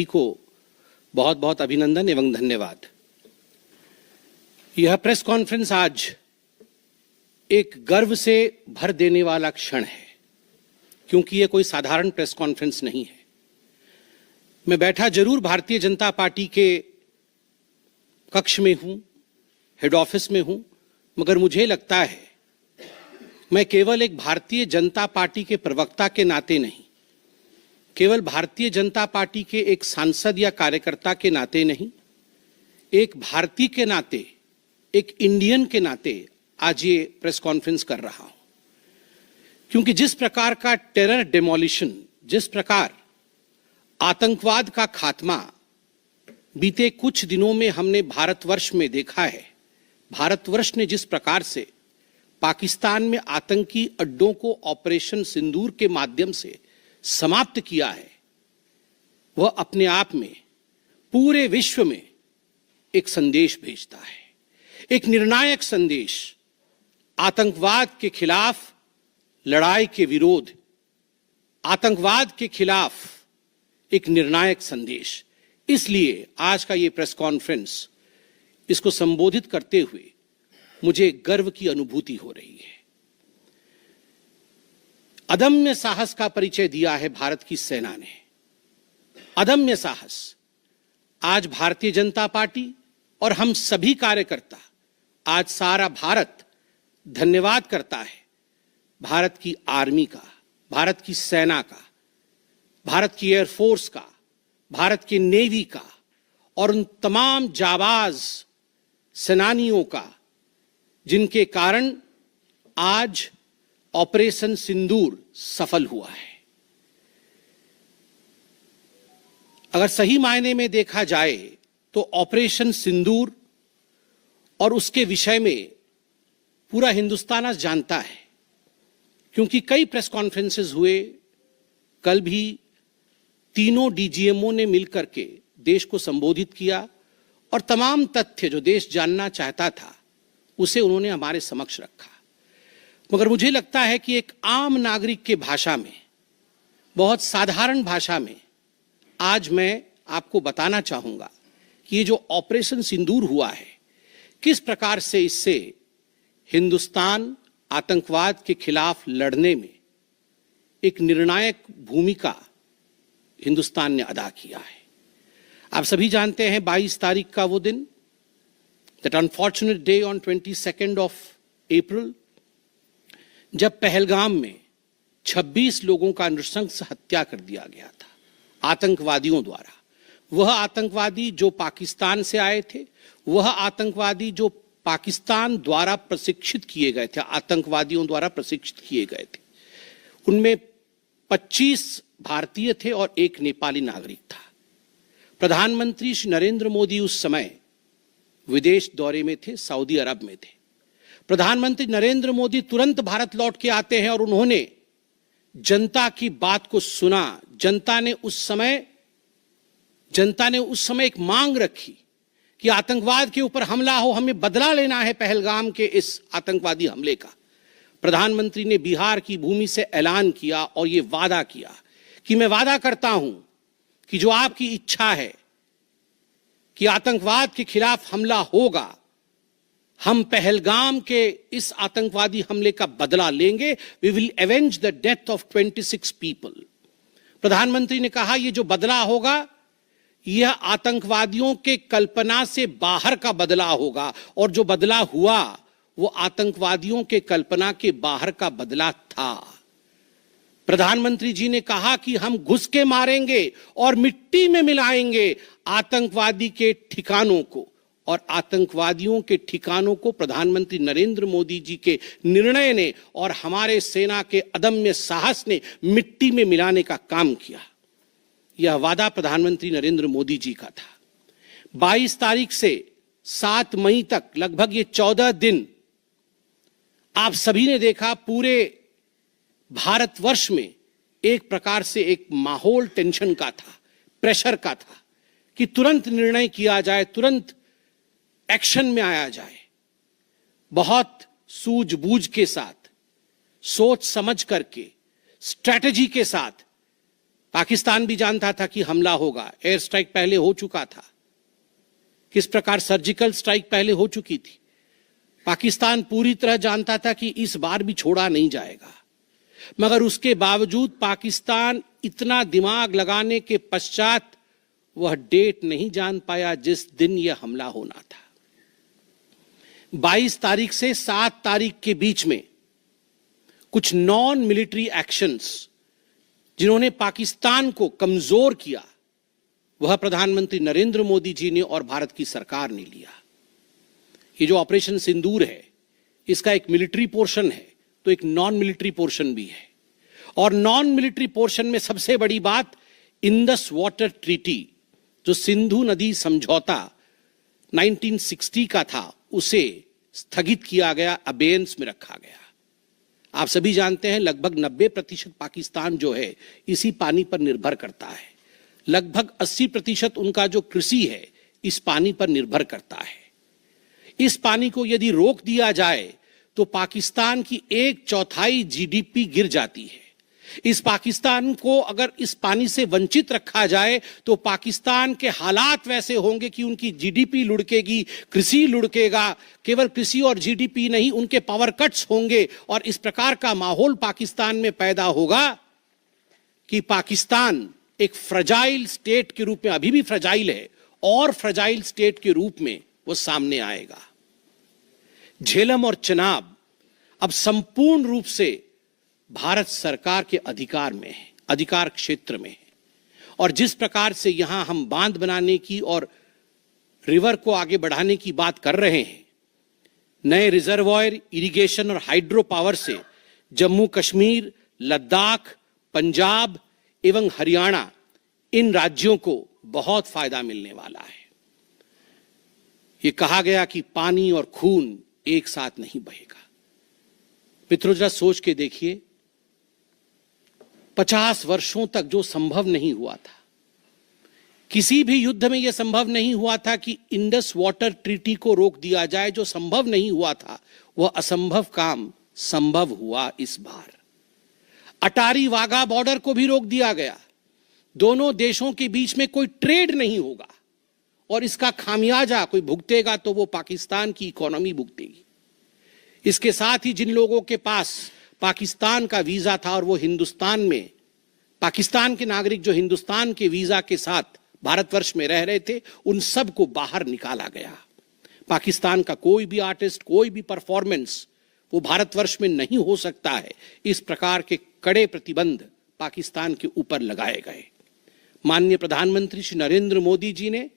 सभी को बहुत बहुत अभिनंदन एवं धन्यवाद। यह प्रेस कॉन्फ्रेंस आज एक गर्व से भर देने वाला क्षण है, क्योंकि यह कोई साधारण प्रेस कॉन्फ्रेंस नहीं है। मैं बैठा जरूर भारतीय जनता पार्टी के कक्ष में हूं, हेड ऑफिस में हूं, मगर मुझे लगता है मैं केवल एक भारतीय जनता पार्टी के प्रवक्ता के नाते नहीं, केवल भारतीय जनता पार्टी के एक सांसद या कार्यकर्ता के नाते नहीं, एक भारतीय के नाते, एक इंडियन के नाते आज ये प्रेस कॉन्फ्रेंस कर रहा हूं। क्योंकि जिस प्रकार का टेरर डेमोलिशन, जिस प्रकार आतंकवाद का खात्मा बीते कुछ दिनों में हमने भारतवर्ष में देखा है, भारतवर्ष ने जिस प्रकार से पाकिस्तान में आतंकी अड्डों को ऑपरेशन सिंदूर के माध्यम से समाप्त किया है, वह अपने आप में पूरे विश्व में एक संदेश भेजता है, एक निर्णायक संदेश। आतंकवाद के खिलाफ लड़ाई के विरोध, आतंकवाद के खिलाफ एक निर्णायक संदेश। इसलिए आज का ये प्रेस कॉन्फ्रेंस, इसको संबोधित करते हुए मुझे गर्व की अनुभूति हो रही है। अदम्य साहस का परिचय दिया है भारत की सेना ने, अदम्य साहस। आज भारतीय जनता पार्टी और हम सभी कार्यकर्ता, आज सारा भारत धन्यवाद करता है भारत की आर्मी का, भारत की सेना का, भारत की एयरफोर्स का, भारत की नेवी का और उन तमाम जाबाज सेनानियों का जिनके कारण आज ऑपरेशन सिंदूर सफल हुआ है। अगर सही मायने में देखा जाए तो ऑपरेशन सिंदूर और उसके विषय में पूरा हिंदुस्तान आज जानता है, क्योंकि कई प्रेस कॉन्फ्रेंसेस हुए। कल भी तीनों डीजीएमओ ने मिलकर के देश को संबोधित किया और तमाम तथ्य जो देश जानना चाहता था उसे उन्होंने हमारे समक्ष रखा। मगर मुझे लगता है कि एक आम नागरिक के भाषा में, बहुत साधारण भाषा में आज मैं आपको बताना चाहूंगा कि ये जो ऑपरेशन सिंदूर हुआ है, किस प्रकार से इससे हिंदुस्तान आतंकवाद के खिलाफ लड़ने में एक निर्णायक भूमिका हिंदुस्तान ने अदा किया है। आप सभी जानते हैं 22 तारीख का वो दिन, that unfortunate day on 22 of April, जब पहलगाम में 26 लोगों का नृशंस हत्या कर दिया गया था आतंकवादियों द्वारा। वह आतंकवादी जो पाकिस्तान से आए थे, वह आतंकवादी जो पाकिस्तान द्वारा प्रशिक्षित किए गए थे, आतंकवादियों द्वारा प्रशिक्षित किए गए थे। उनमें 25 भारतीय थे और एक नेपाली नागरिक था। प्रधानमंत्री श्री नरेंद्र मोदी उस समय विदेश दौरे में थे, सऊदी अरब में थे। प्रधानमंत्री नरेंद्र मोदी तुरंत भारत लौट के आते हैं और उन्होंने जनता की बात को सुना। जनता ने उस समय एक मांग रखी कि आतंकवाद के ऊपर हमला हो, हमें बदला लेना है पहलगाम के इस आतंकवादी हमले का। प्रधानमंत्री ने बिहार की भूमि से ऐलान किया और यह वादा किया कि मैं वादा करता हूं कि जो आपकी इच्छा है कि आतंकवाद के खिलाफ हमला होगा, हम पहलगाम के इस आतंकवादी हमले का बदला लेंगे। We will avenge the death of 26 people. प्रधानमंत्री ने कहा यह जो बदला होगा, यह आतंकवादियों के कल्पना से बाहर का बदला होगा, और जो बदला हुआ वो आतंकवादियों के कल्पना के बाहर का बदला था। प्रधानमंत्री जी ने कहा कि हम घुस के मारेंगे और मिट्टी में मिलाएंगे आतंकवादी के ठिकानों को, और आतंकवादियों के ठिकानों को प्रधानमंत्री नरेंद्र मोदी जी के निर्णय ने और हमारे सेना के अदम्य साहस ने मिट्टी में मिलाने का काम किया। यह वादा प्रधानमंत्री नरेंद्र मोदी जी का था। 22 तारीख से 7 मई तक लगभग ये 14 दिन आप सभी ने देखा, पूरे भारतवर्ष में एक प्रकार से एक माहौल टेंशन का था, प्रेशर का था कि तुरंत निर्णय किया जाए, तुरंत एक्शन में आया जाए। बहुत सूझबूझ के साथ, सोच समझ करके, स्ट्रैटेजी के साथ पाकिस्तान भी जानता था कि हमला होगा, एयर स्ट्राइक पहले हो चुका था, किस प्रकार सर्जिकल स्ट्राइक पहले हो चुकी थी। पाकिस्तान पूरी तरह जानता था कि इस बार भी छोड़ा नहीं जाएगा, मगर उसके बावजूद पाकिस्तान इतना दिमाग लगाने के पश्चात वह डेट नहीं जान पाया जिस दिन यह हमला होना था। 22 तारीख से 7 तारीख के बीच में कुछ नॉन मिलिट्री एक्शंस जिन्होंने पाकिस्तान को कमजोर किया, वह प्रधानमंत्री नरेंद्र मोदी जी ने और भारत की सरकार ने लिया। ये जो ऑपरेशन सिंदूर है, इसका एक मिलिट्री पोर्शन है तो एक नॉन मिलिट्री पोर्शन भी है। और नॉन मिलिट्री पोर्शन में सबसे बड़ी बात इंडस वाटर ट्रीटी, जो सिंधु नदी समझौता 1960 का था, उसे स्थगित किया गया, अबेयंस में रखा गया। आप सभी जानते हैं लगभग 90% पाकिस्तान जो है इसी पानी पर निर्भर करता है। लगभग 80% उनका जो कृषि है इस पानी पर निर्भर करता है। इस पानी को यदि रोक दिया जाए तो पाकिस्तान की 1/4 जीडीपी गिर जाती है। इस पाकिस्तान को अगर इस पानी से वंचित रखा जाए तो पाकिस्तान के हालात वैसे होंगे कि उनकी जीडीपी लुढ़केगी, कृषि लुढ़केगा। केवल कृषि और जीडीपी नहीं, उनके पावर कट्स होंगे और इस प्रकार का माहौल पाकिस्तान में पैदा होगा कि पाकिस्तान एक फ्रजाइल स्टेट के रूप में, अभी भी फ्रजाइल है, और फ्रजाइल स्टेट के रूप में वो सामने आएगा। झेलम और चनाब अब संपूर्ण रूप से भारत सरकार के अधिकार में है, अधिकार क्षेत्र में है। और जिस प्रकार से यहां हम बांध बनाने की और रिवर को आगे बढ़ाने की बात कर रहे हैं, नए रिजर्वॉयर, इरिगेशन और हाइड्रो पावर से जम्मू कश्मीर, लद्दाख, पंजाब एवं हरियाणा, इन राज्यों को बहुत फायदा मिलने वाला है। ये कहा गया कि पानी और खून एक साथ नहीं बहेगा। मित्रों, जरा सोच के देखिए, 50 वर्षों तक जो संभव नहीं हुआ था, किसी भी युद्ध में यह संभव नहीं हुआ था कि इंडस वाटर ट्रीटी को रोक दिया जाए। जो संभव नहीं हुआ था वह असंभव काम संभव हुआ इस बार। अटारी वाघा बॉर्डर को भी रोक दिया गया। दोनों देशों के बीच में कोई ट्रेड नहीं होगा और इसका खामियाजा कोई भुगतेगा तो वो पाकिस्तान की इकोनॉमी भुगतेगी। इसके साथ ही जिन लोगों के पास पाकिस्तान का वीजा था और वो हिंदुस्तान में, पाकिस्तान के नागरिक जो हिंदुस्तान के वीजा के साथ भारतवर्ष में रह रहे थे, उन सब को बाहर निकाला गया। पाकिस्तान का कोई भी आर्टिस्ट, कोई भी परफॉर्मेंस वो भारतवर्ष में नहीं हो सकता है। इस प्रकार के कड़े प्रतिबंध पाकिस्तान के ऊपर लगाए गए। माननीय प्रधानमंत्री श्री नरेंद्र मोदी जी ने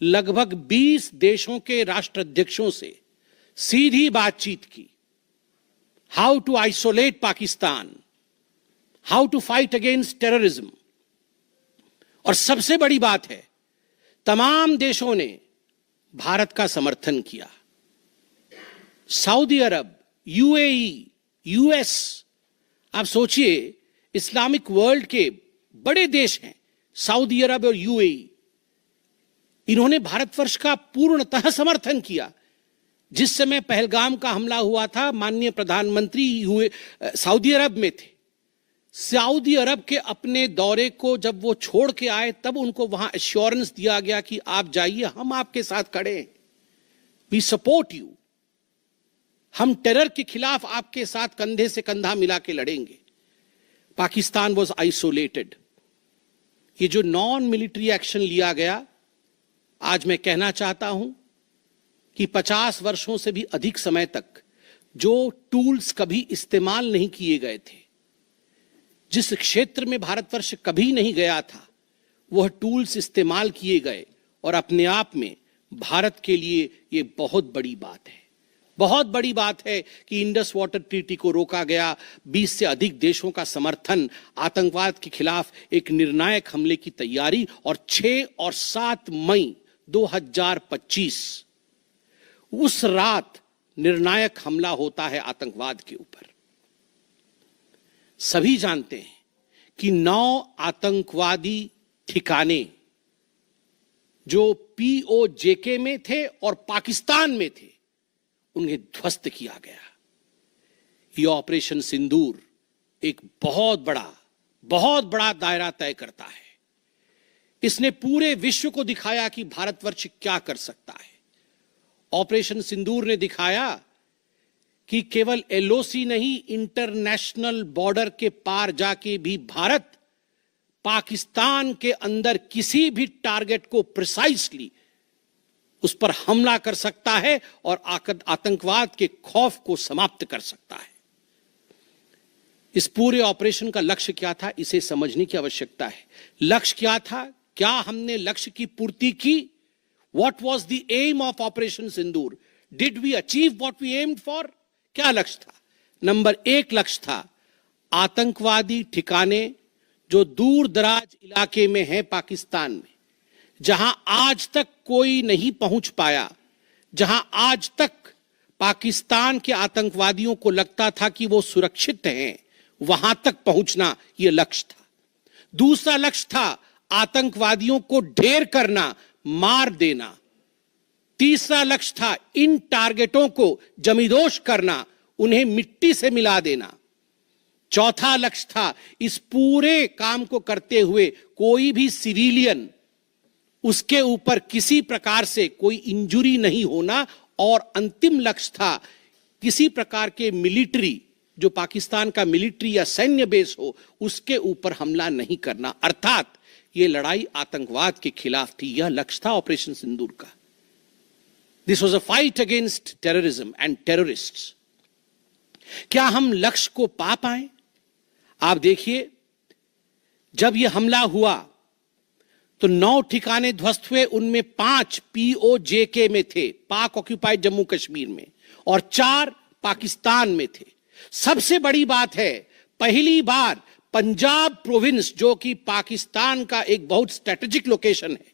लगभग 20 देशों के राष्ट्राध्यक्षों से सीधी बातचीत की। How to isolate Pakistan, how to fight against terrorism. और सबसे बड़ी बात है, तमाम देशों ने भारत का समर्थन किया। सऊदी अरब, यूएई, यूएस, आप सोचिए इस्लामिक वर्ल्ड के बड़े देश हैं सऊदी अरब और यूएई, इन्होंने भारतवर्ष का पूर्णतः समर्थन किया। जिस समय पहलगाम का हमला हुआ था, माननीय प्रधानमंत्री सऊदी अरब में थे। सऊदी अरब के अपने दौरे को जब वो छोड़ के आए, तब उनको वहां एश्योरेंस दिया गया कि आप जाइए, हम आपके साथ खड़े हैं, वी सपोर्ट यू, हम टेरर के खिलाफ आपके साथ कंधे से कंधा मिला के लड़ेंगे। Pakistan was isolated. ये जो नॉन मिलिट्री एक्शन लिया गया, आज मैं कहना चाहता हूं कि 50 वर्षों से भी अधिक समय तक जो टूल्स कभी इस्तेमाल नहीं किए गए थे, जिस क्षेत्र में भारतवर्ष कभी नहीं गया था, वह टूल्स इस्तेमाल किए गए और अपने आप में भारत के लिए ये बहुत बड़ी बात है। बहुत बड़ी बात है कि इंडस वाटर ट्रीटी को रोका गया। 20 से अधिक देशों का समर्थन, आतंकवाद के खिलाफ एक निर्णायक हमले की तैयारी, और 6 और 7 मई 2025 उस रात निर्णायक हमला होता है आतंकवाद के ऊपर। सभी जानते हैं कि 9 आतंकवादी ठिकाने जो पीओजेके में थे और पाकिस्तान में थे, उन्हें ध्वस्त किया गया। यह ऑपरेशन सिंदूर एक बहुत बड़ा बहुत बड़ा दायरा तय करता है। इसने पूरे विश्व को दिखाया कि भारतवर्ष क्या कर सकता है। ऑपरेशन सिंदूर ने दिखाया कि केवल एलओसी नहीं, इंटरनेशनल बॉर्डर के पार जाके भी भारत पाकिस्तान के अंदर किसी भी टारगेट को प्रिसाइसली उस पर हमला कर सकता है और आतंकवाद के खौफ को समाप्त कर सकता है। इस पूरे ऑपरेशन का लक्ष्य क्या था, इसे समझने की आवश्यकता है। लक्ष्य क्या था? क्या हमने लक्ष्य की पूर्ति की? What was the aim of Operation Sindoor? Did we achieve what we aimed for? क्या लक्ष्य था? नंबर 1 लक्ष्य था आतंकवादी ठिकाने जो दूर दराज इलाके में हैं पाकिस्तान में, जहां आज तक कोई नहीं पहुंच पाया, जहां आज तक पाकिस्तान के आतंकवादियों को लगता था कि वो सुरक्षित हैं, वहां तक पहुंचना यह लक्ष्य था। दूसरा लक्ष्य था आतंकवादियों को ढेर करना, मार देना। तीसरा लक्ष्य था इन टारगेटों को जमींदोज करना, उन्हें मिट्टी से मिला देना। चौथा लक्ष्य था इस पूरे काम को करते हुए कोई भी सिविलियन, उसके ऊपर किसी प्रकार से कोई इंजुरी नहीं होना। और अंतिम लक्ष्य था किसी प्रकार के मिलिट्री, जो पाकिस्तान का मिलिट्री या सैन्य बेस हो, उसके ऊपर हमला नहीं करना। अर्थात यह लड़ाई आतंकवाद के खिलाफ थी। यह लक्ष्य था ऑपरेशन सिंदूर का। This was a fight against terrorism and terrorists. क्या हम लक्ष्य को पा पाए? आप देखिए, जब यह हमला हुआ तो 9 ठिकाने ध्वस्त हुए, उनमें 5 POJK में थे, पाक ऑक्यूपाइड जम्मू कश्मीर में, और 4 पाकिस्तान में थे। सबसे बड़ी बात है, पहली बार पंजाब प्रोविंस, जो कि पाकिस्तान का एक बहुत स्ट्रेटेजिक लोकेशन है,